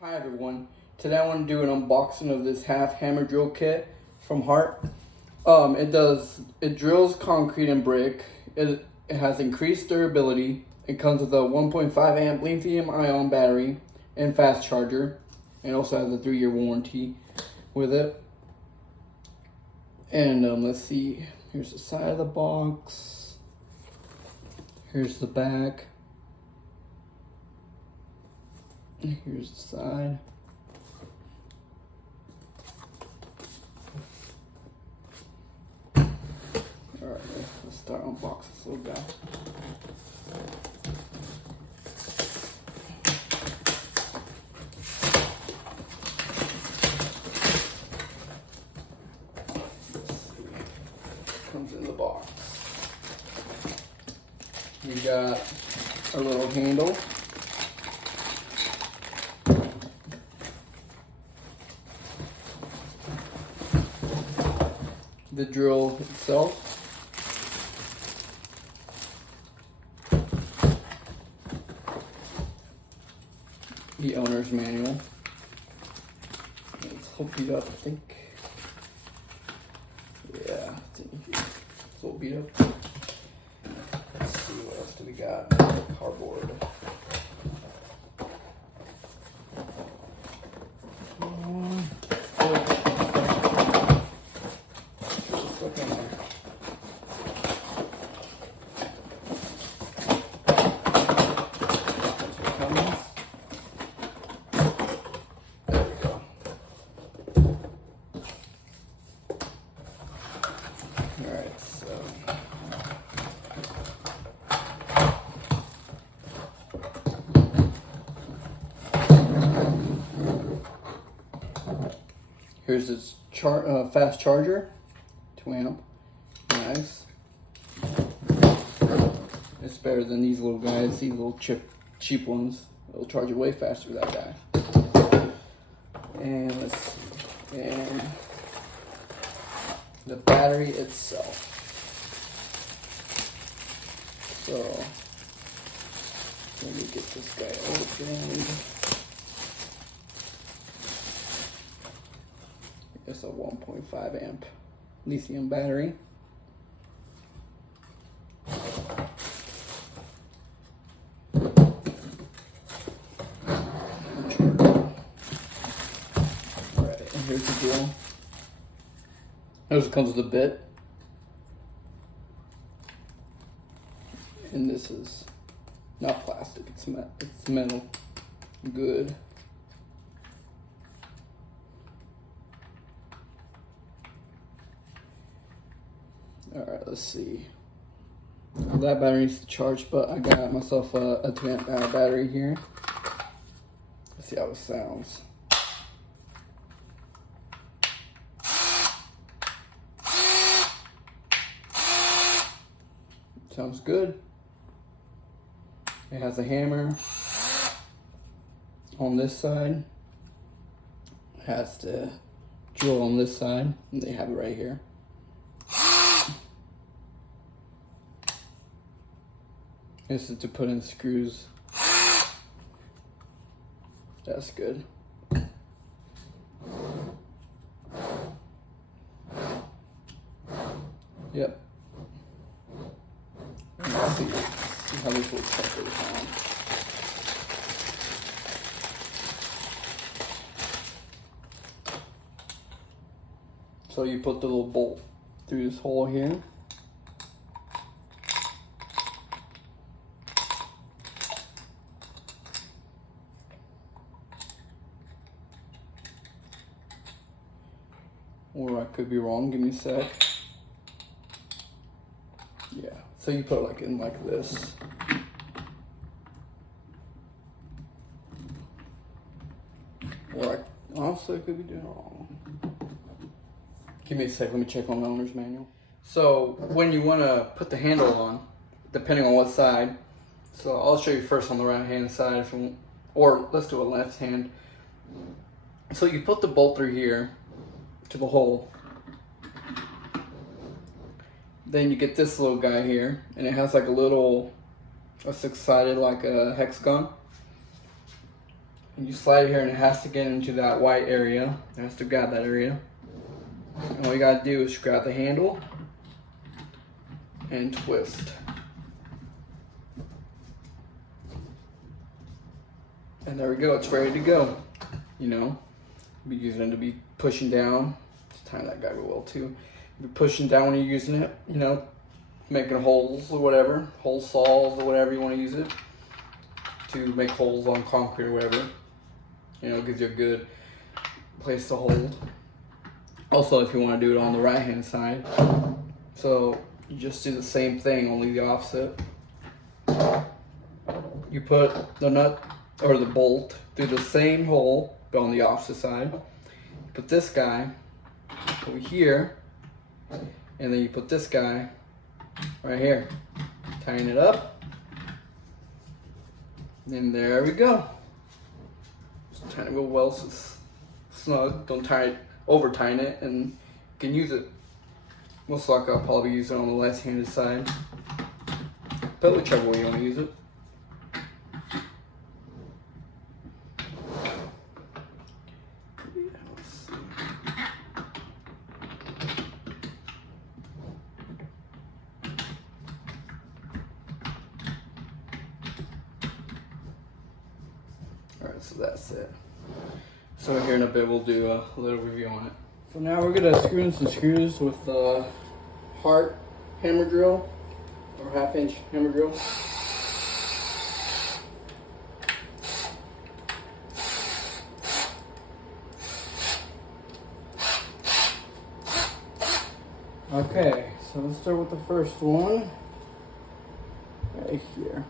Hi everyone, today I want to do an unboxing of this half hammer drill kit from Hart. It drills concrete and brick. It has increased durability. It comes with a 1.5 amp lithium ion battery and fast charger. It also has a 3-year warranty with it. And let's see, here's the side of the box. Here's the back. Here's the side. Alright, let's start unboxing this little guy. Comes in the box. We got a little handle. The drill itself. The owner's manual. Let's hook it up, I think. Yeah, it's in here. It's all beat up. Let's see, what else do we got? Cardboard. Alright, so here's this fast charger, 2 amp, nice. It's better than these little guys, these little cheap ones. It'll charge it way faster than that guy. And let's see, and the battery itself. So let me get this guy open. It's a 1.5 amp lithium battery. Alright, and here's the drill. It comes with a bit. And this is not plastic, it's metal. Good. Alright, let's see. That battery needs to charge, but I got myself a 2 amp battery here. Let's see how it sounds. Sounds good. It has a hammer on this side. It has to drill on this side. And they have it right here. This is to put in screws. That's good. Yep. Let's see how this will separate down. So you put the little bolt through this hole here. Or I could be wrong, give me a sec. Yeah, so you put it like in like this. Or I honestly could be doing it wrong. Give me a sec, let me check on the owner's manual. So when you want to put the handle on, depending on what side, so I'll show you first on the right hand side, or let's do a left hand. So you put the bolt through here to the hole. Then you get this little guy here, and it has like a 6-sided like a hexagon. And you slide it here and it has to get into that white area. It has to grab that area. And all you gotta do is grab the handle and twist. And there we go, it's ready to go. You know, be using it to be pushing down. Just tie that guy real well too. Be pushing down when you're using it, you know, making holes or whatever, hole saws or whatever you want to use it to make holes on concrete or whatever. You know, it gives you a good place to hold. Also, if you want to do it on the right hand side, so you just do the same thing, only the opposite. You put the nut or the bolt through the same hole, but on the opposite side. You put this guy over here, and then you put this guy right here. Tying it up, and there we go. Just tie it real well so it's snug. Don't tie it, over tying it, and you can use it. Most likely I'll probably use it on the left-handed side, but whichever way you want to use it. Alright, so that's it. So here in a bit we'll do a little review on it. So now we're gonna screw in some screws with the Hart hammer drill, or 1/2-inch hammer drill. Okay, so let's start with the first one, right here.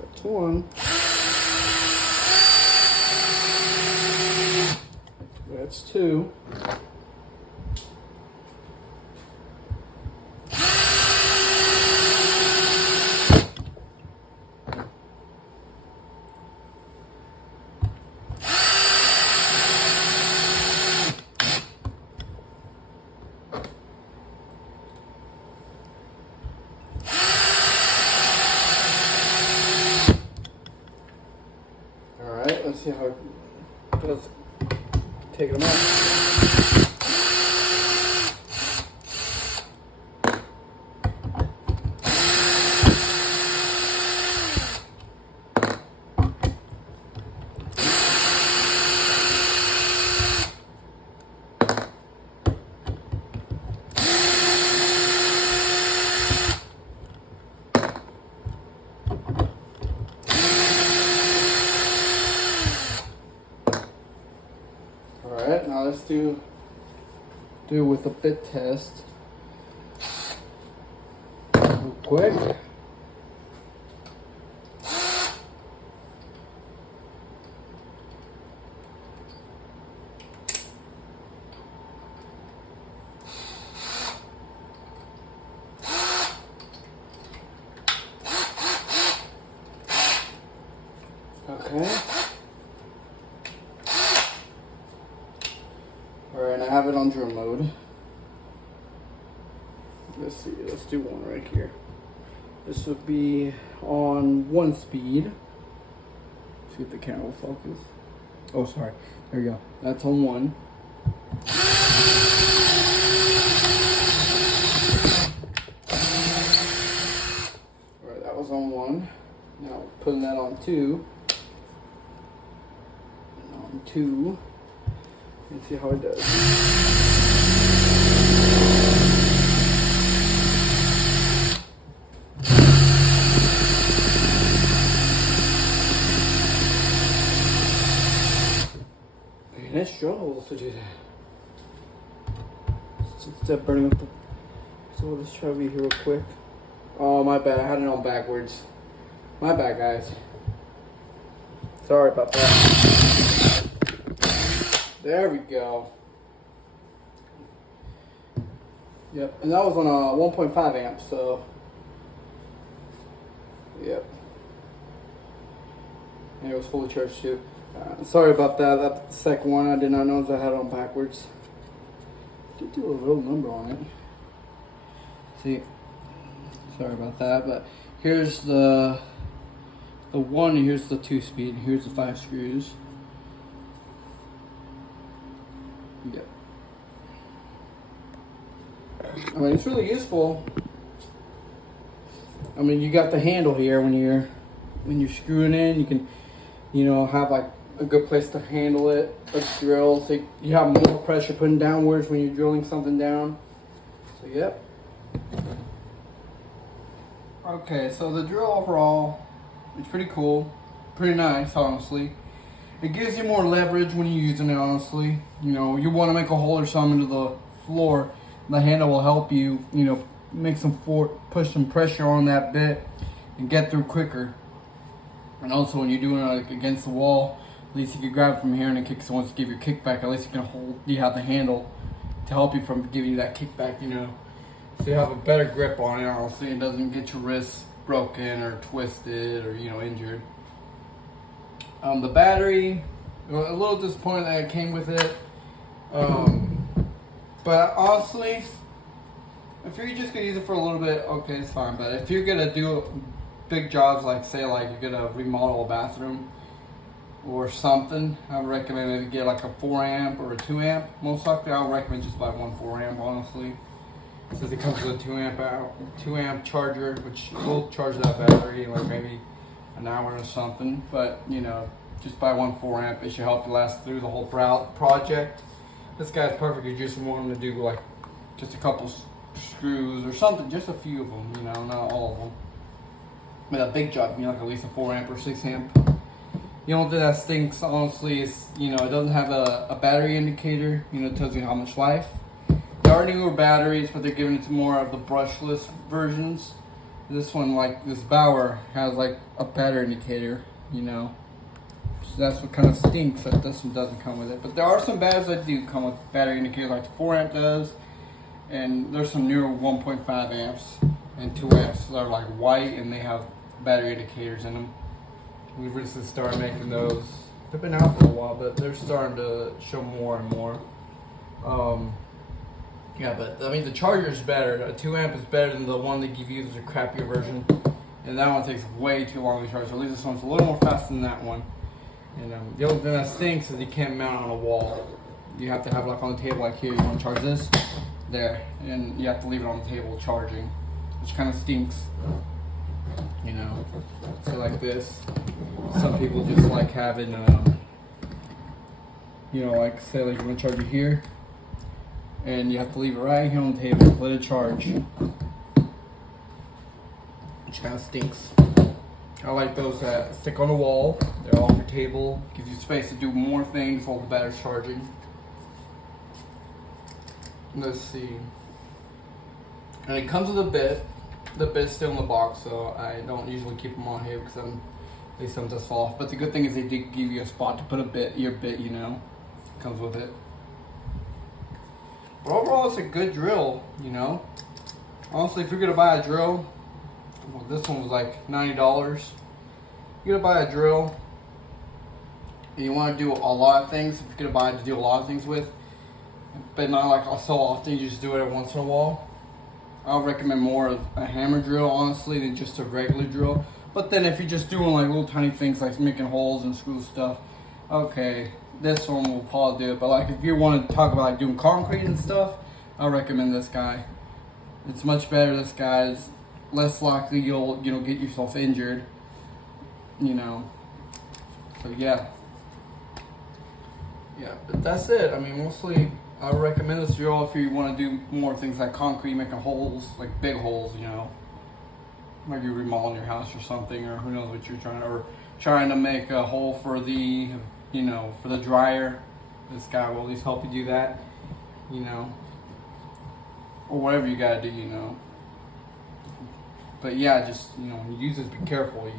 That's one. That's two. Let's see how it does taking them out. Alright, now let's do with a fit test real quick. Okay. Alright, I have it on drill mode. Let's see, let's do one right here. This would be on 1 speed. See if the camera will focus. Oh, sorry. There we go. That's on 1. Alright, that was on 1. Now putting that on 2. And on 2. Let's see how it does. Man, it struggles to do that. Instead of burning up the... So let's try to be here real quick. Oh, my bad. I had it on backwards. My bad, guys. Sorry about that. There we go. Yep, and that was on a 1.5 amp, so yep. And it was fully charged too. Sorry about that. That's the second one. I did not know I had it on backwards. Did do a real number on it. See, sorry about that, but here's the 1, here's the 2-speed, and here's the 5 screws. Yep. I mean, it's really useful. I mean, you got the handle here when you're screwing in. You can, have like a good place to handle it. Let's drill, so you have more pressure putting downwards when you're drilling something down. So yep. Okay, so the drill overall is pretty cool, pretty nice, honestly. It gives you more leverage when you're using it, honestly. You want to make a hole or something into the floor, the handle will help you, make push some pressure on that bit and get through quicker. And also when you're doing it like against the wall, at least you can grab it from here and then kick. So once you give your kickback, at least you have the handle to help you from giving you that kickback, So you have a better grip on it, honestly. It doesn't get your wrists broken or twisted or, injured. The battery, a little disappointed that it came with it. But honestly, if you're just gonna use it for a little bit, okay, it's fine. But if you're gonna do big jobs, like say like you're gonna remodel a bathroom or something, I would recommend maybe get like a 4 amp or a 2 amp. Most likely, I would recommend just buy one 4 amp, honestly, since it comes with a 2 amp charger, which will charge that battery in like maybe an hour or something. But just buy one 4 amp. It should help you last through the whole project. This guy's perfect. You just want him to do like just a couple screws or something, just a few of them, not all of them. But a big job, like at least a 4 amp or 6 amp. The only thing that stinks, honestly, is it doesn't have a battery indicator. It tells you how much life. There are newer batteries, but they're giving it to more of the brushless versions. This one, like this Bauer, has like a battery indicator. So that's what kind of stinks that this one doesn't come with it. But there are some batteries that do come with battery indicators, like the 4 amp does. And there's some newer 1.5 amps and 2 amps that are like white and they have battery indicators in them. We've recently started making those. They've been out for a while, but they're starting to show more and more. Yeah, but I mean the charger is better. A 2 amp is better than the one they give you as a crappier version. And that one takes way too long to charge. So at least this one's a little more fast than that one. And the only thing that stinks is you can't mount it on a wall. You have to have it like on the table, like here. You want to charge this there, and you have to leave it on the table charging, which kind of stinks. So like this. Some people just like having, like say like you want to charge it here, and you have to leave it right here on the table, let it charge, which kind of stinks. I like those that stick on the wall. They're off your table. Gives you space to do more things while the battery's charging. Let's see. And it comes with a bit. The bit's still in the box, so I don't usually keep them on here because they sometimes fall off. But the good thing is they did give you a spot to put your bit, comes with it. But overall, it's a good drill, Honestly, if you're gonna buy a drill, well, this one was like $90. You're gonna buy a drill, and you want to do a lot of things. If you're gonna buy it to do a lot of things with, but not like so often, you just do it every once in a while. I'll recommend more of a hammer drill, honestly, than just a regular drill. But then if you're just doing like little tiny things like making holes and screw stuff, okay, this one will probably do it. But like if you want to talk about like doing concrete and stuff, I'll recommend this guy. It's much better. This guy's less likely you'll get yourself injured. So yeah, but that's it. I mean, mostly I would recommend this drill if you want to do more things like concrete, making holes, like big holes, like you're remodeling your house or something, or who knows what you're trying to make a hole for the, for the dryer. This guy will at least help you do that, or whatever you gotta do, But yeah, just, when you use this, be careful.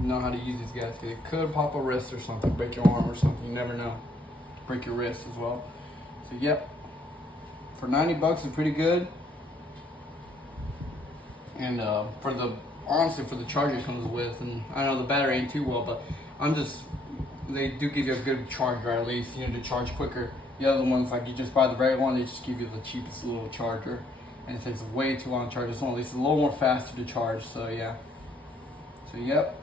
You know how to use these guys. It could pop a wrist or something, break your arm or something. You never know. Break your wrist as well. So yep, for $90 it's pretty good. And honestly for the charger it comes with, and I know the battery ain't too well, but they do give you a good charger at least, to charge quicker. The other ones, like you just buy the regular one, they just give you the cheapest little charger. And it takes way too long to charge. This one at least is a little more faster to charge, so yeah. So yep.